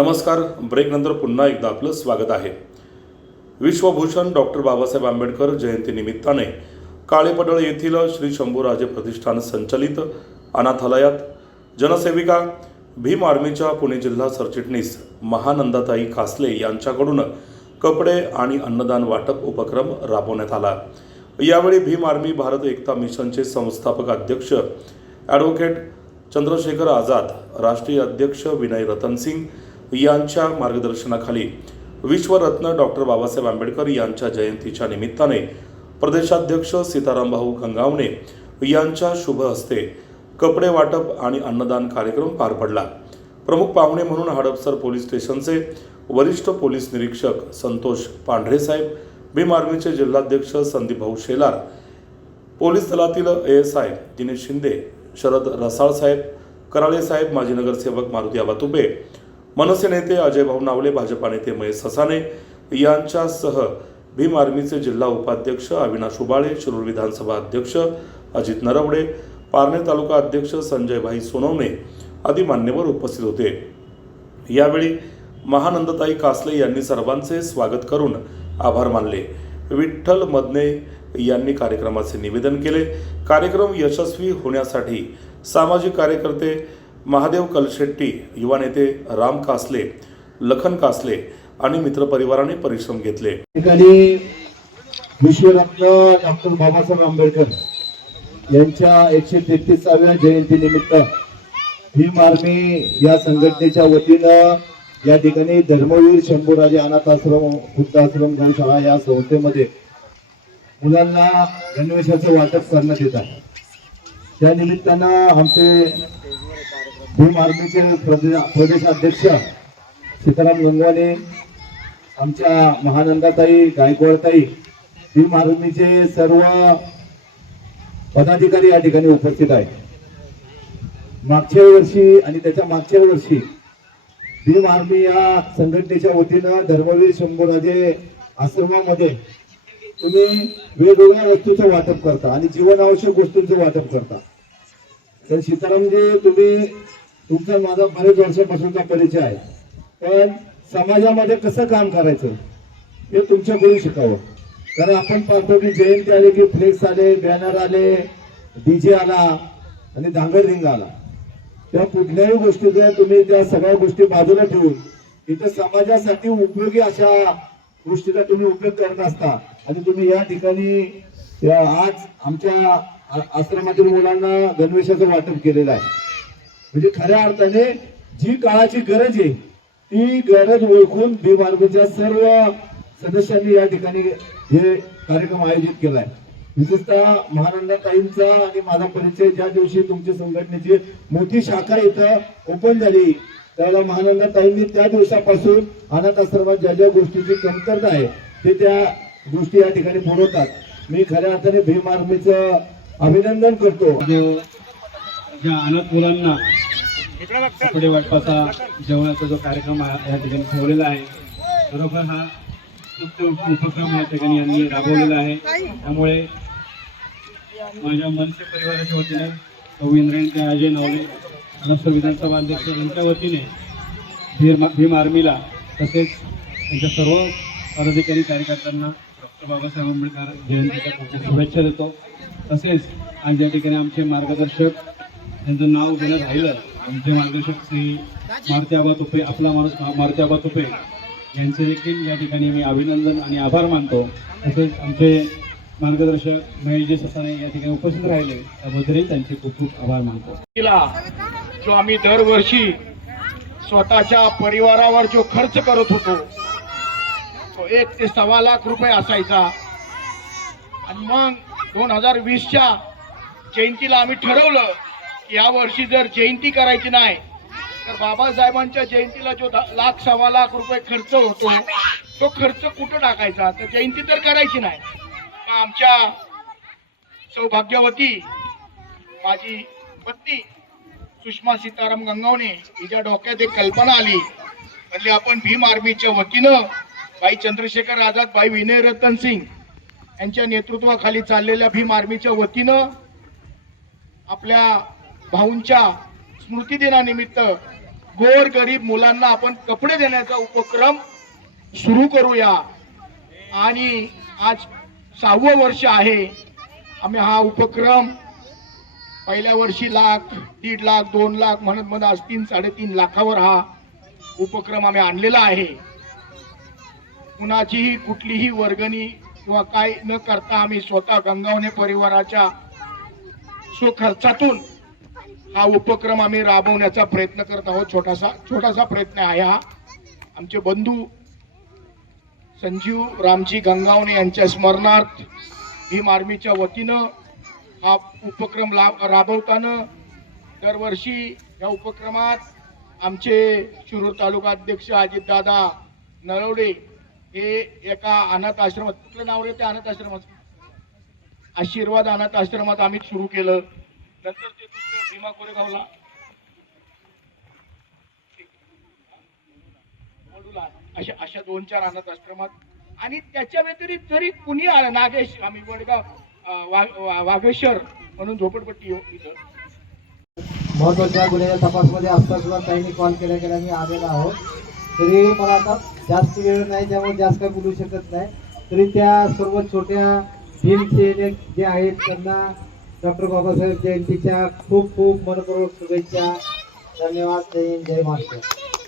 नमस्कार. ब्रेकनंतर पुन्हा एकदा आपलं स्वागत आहे. विश्वभूषण डॉक्टर बाबासाहेब आंबेडकर जयंतीनिमित्ताने काळेपडळ येथील श्री शंभूराजे प्रतिष्ठान संचलित अनाथालयात जनसेविका भीम आर्मीच्या पुणे जिल्हा सरचिटणीस महानंदाताई कासले यांच्याकडून कपडे आणि अन्नदान वाटप उपक्रम राबवण्यात आला. यावेळी भीम आर्मी भारत एकता मिशनचे संस्थापक अध्यक्ष ॲडव्होकेट चंद्रशेखर आझाद राष्ट्रीय अध्यक्ष विनय रतन सिंग यांच्या मार्गदर्शनाखाली विश्वरत्न डॉक्टर बाबासाहेब आंबेडकर यांच्या जयंतीच्या निमित्ताने प्रदेशाध्यक्ष सीताराम भाऊ यांच्या शुभ हस्ते कपडे वाटप आणि अन्नदान कार्यक्रम पार पडला. प्रमुख पाहुणे म्हणून हडपसर पोलीस स्टेशनचे वरिष्ठ पोलीस निरीक्षक संतोष पांढरे साहेब भीम आर्मीचे जिल्हाध्यक्ष संदीप भाऊ शेलार पोलीस दलातील A S I Dinesh Shinde Sharad Rasal saheb Karale saheb माजी नगरसेवक मारुती आबा तुबे मनसे नेते अजय भाऊ नावले भाजपा नेते महेश ससाने यांच्यासह भीम आर्मीचे जिल्हा उपाध्यक्ष अविनाश उबाळे शिरूर विधानसभा अध्यक्ष अजित नरवडे पारणे तालुका अध्यक्ष संजयभाई सोनवणे आदी मान्यवर उपस्थित होते. यावेळी महानंदताई कासले यांनी सर्वांचे स्वागत करून आभार मानले. विठ्ठल मदने यांनी कार्यक्रमाचे निवेदन केले. कार्यक्रम यशस्वी होण्यासाठी सामाजिक कार्यकर्ते महादेव कलशेट्टी युवा नेते राम कासले लखन कासले आणि मित्रपरिवाराने परिश्रम घेतले. ठिकाणी विश्वरत्न डॉक्टर बाबासाहेब आंबेडकर यांच्या एकशे तेहतीसाव्या जयंती निमित्त भीम आर्मी या संघटनेच्या वतीनं या ठिकाणी धर्मवीर शंभूराजे अनाथ आश्रम वृद्धाश्रम गणशाळा या संस्थेमध्ये मुलांना गणवेशाचं वाटप करण्यात येत आहे. त्या निमित्तानं आमचे भीम आर्मीचे प्रदेशाध्यक्ष सीताराम गंगवाने आमच्या महानंदाताई गायकवाडताई भीम आर्मीचे सर्व पदाधिकारी या ठिकाणी उपस्थित आहेत. मागच्या वर्षी आणि त्याच्या मागच्या वर्षी भीम आर्मी या संघटनेच्या वतीनं धर्मवीर शंभूराजे आश्रमामध्ये तुम्ही वेगवेगळ्या वस्तूचं वाटप करता आणि जीवनावश्यक गोष्टींचं वाटप करता. तर सीतारामजी तुम्ही तुमचा माझा बरेच वर्षापासूनचा परिचय आहे. पण समाजामध्ये कसं काम करायचं हे तुमच्याकडून शिकावं. कारण आपण पाहतो की जयंती आली की फ्लेक्स आले बॅनर आले डीजे आला आणि धांगडधिंग आला. तेव्हा कुठल्याही गोष्टीचा तुम्ही त्या सगळ्या गोष्टी बाजूला ठेवून इथं समाजासाठी उपयोगी अशा गोष्टीचा तुम्ही उपयोग करत असता. आणि तुम्ही या ठिकाणी आज आमच्या आश्रमातील मुलांना गणवेशाचं वाटप केलेलं आहे. म्हणजे खऱ्या अर्थाने जी काळाची गरज आहे ती गरज ओळखून भीम सर्व सदस्यांनी या ठिकाणी हे कार्यक्रम आयोजित केलाय. विशेषतः महानंदाताईंचा आणि माझा परिचय ज्या दिवशी तुमच्या संघटनेची मोठी शाखा इथं ओपन झाली त्याला महानंदाताईंनी त्या दिवसापासून अनाथ आश्रमात ज्या ज्या गोष्टीची कमतरता आहे ते त्या गोष्टी या ठिकाणी पुरवतात मी खऱ्या अर्थाने भीम आर्मीचं अभिनंदन करतो. ज्या अनाथ मुलांना कपडे वाटपाचा जेवणाचा जो कार्यक्रम हा- या ठिकाणी ठेवलेला आहे बरोबर हा उत्तम उपक्रम या ठिकाणी यांनी राबवलेला आहे. त्यामुळे माझ्या मनसे परिवाराच्या वतीने सौ अजय नवले महाराष्ट्र विधानसभा अध्यक्ष यांच्या वतीने भीम भीम आर्मीला तसेच त्यांच्या सर्व पदाधिकारी कार्यकर्त्यांना डॉक्टर बाबासाहेब आंबेडकर जयंतीच्या शुभेच्छा देतो. तसेच आज या ठिकाणी आमचे मार्गदर्शक त्यांचं नाव घेणं राहिलं. आमचे मार्गदर्शक श्री मारुत्याबा तुपे आपला माणूस मारुत्याबा तुपे यांचे देखील या ठिकाणी मी अभिनंदन आणि आभार मानतो. तसेच आमचे मार्गदर्शक महेशजी ससाने या ठिकाणी उपस्थित राहिले. त्याबद्दलही त्यांचे खूप खूप आभार मानतो. जो आम्ही दरवर्षी स्वतःच्या परिवारावर जो खर्च करत होतो तो एक ते सव्वा लाख रुपये असायचा. आणि मग दोन हजार वीसच्या जयंतीला आम्ही ठरवलं की यावर्षी जर जयंती करायची नाही तर बाबासाहेबांच्या जयंतीला जो लाख सव्वा लाख रुपये खर्च होतो तो खर्च कुठं टाकायचा? तर जयंती तर करायची नाही. आमच्या सौभाग्यवती माझी पत्नी सुषमा सीताराम गंगावणे हिच्या डोक्यात एक कल्पना आली. म्हणजे आपण भीम आर्मीच्या वतीनं बाई चंद्रशेखर आझाद बाई विनय रतन सिंग यांच्या नेतृत्वाखाली चाललेल्या भीम आर्मीच्या वतीनं आपल्या भाऊंच्या स्मृतिदिनानिमित्त गोर गरीब मुलांना आपण कपडे देण्याचा उपक्रम सुरू करूया. आणि आज सहावं वर्ष आहे. आम्ही हा उपक्रम पहिल्या वर्षी लाख दीड लाख दोन लाख म्हणत म्हणत आज तीन साडेतीन लाखावर हा उपक्रम आम्ही आणलेला आहे. कुणाचीही कुठलीही वर्गणी किंवा काय न करता आम्ही स्वतः गंगावणे परिवाराच्या स्वखर्चातून हा उपक्रम आम्ही राबवण्याचा प्रयत्न करत आहोत. छोटासा छोटासा प्रयत्न आहे हा. आमचे बंधू संजीव रामजी गंगावणे यांच्या स्मरणार्थ भीम आर्मीच्या वतीनं हा उपक्रम ला- राबवताना दरवर्षी या उपक्रमात आमचे शिरूर तालुका अध्यक्ष अजितदादा नळवडे हे एका अनाथ आश्रमात कुठलं नाव रे त्या अनाथ आश्रमात? आशीर्वाद अनाथ आश्रमात आम्ही सुरू केलं. नंतर ते दुसरं भीमा कोरेगावला. अशा अशा दोन चार अनाथ आश्रमात. आणि त्याच्या व्यतिरिक्त जरी कुणी आलं नागेश आम्ही वडगाव वाघेश्वर म्हणून झोपडपट्टी इथं. महत्त्वाच्या गुन्ह्याच्या तपासमध्ये असता सुद्धा त्यांनी कॉल केल्या गेल्या मी आलेला आहोत. तरी मला आता जास्त वेळ नाही त्यामुळे जास्त काही बोलू शकत नाही. तरी त्या सर्व छोट्या भीम जे आहेत त्यांना डॉक्टर बाबासाहेब जयंतीच्या खूप खूप मनपूर्वक शुभेच्छा. धन्यवाद. जय जय महाराष्ट्र.